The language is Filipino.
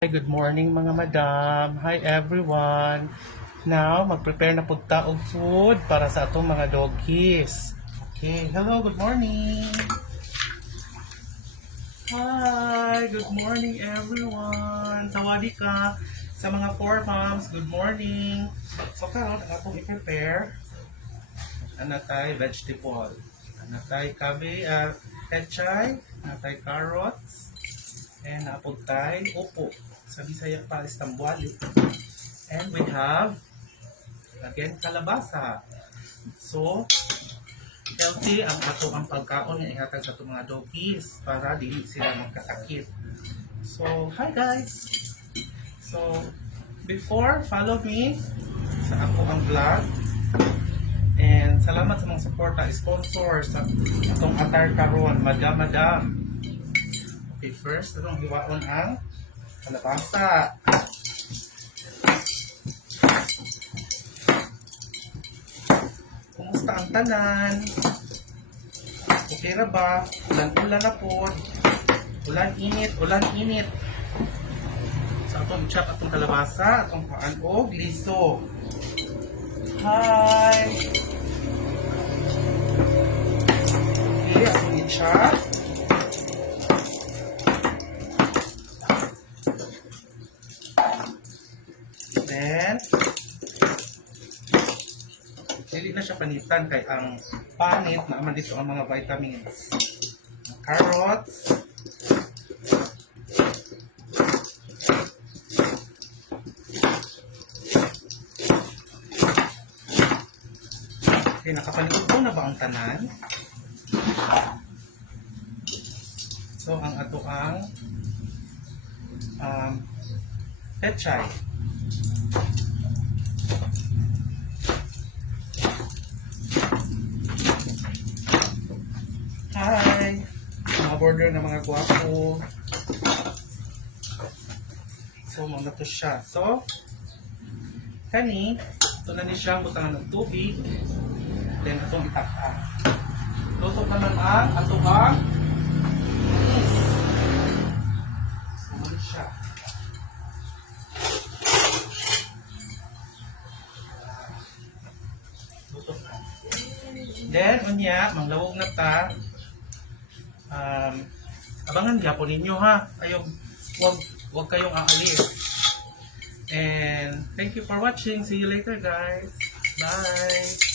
Hi, good morning mga madam. Hi everyone. Now, mag-prepare na po ta og food para sa atong mga doggies. Okay, hello, good morning. Hi, good morning everyone. Sawadika sa mga four moms, good morning. So karon ang atong i-prepare anatay vegetable. Anatay pechay, anatay carrots, and napugtay upo. Sa Bisaya pa Istambuali. And we have again kalabasa. So healthy ang ato ang pagkaon nga ihatag sa itong mga doggies para dili sila magkasakit. So hi guys. So before, follow me sa ako ang vlog. And salamat sa mga suporta sponsor sa atong attire karon, madam. Okay, first atong hiwaon ang kalabasa. Kumusta ang tanan? Okay ra ba? Ulan-ulan na po. Ulan-init. So atong i-chop atong kalabasa, atong paan og liso. Hi! Okay, atong i-chop. Then, hindi na siya panitan kay ang panit naman dito ang mga vitamins. Carrots, okay, nakapaligod ko na ba ang tanan? So, ang ato ang pechay. Hi! Mga border na mga gwapo. So, mga to siya. So, kani, ito na ni siyang butangan ng tubig. Then, itong itakpan. Luto na lang ang atong mais. So, mali siya. Luto na. Then, unya, manglawog na ta. Abangan gyapon ninyo ha. Wag kayong aalis. And thank you for watching. See you later guys. Bye.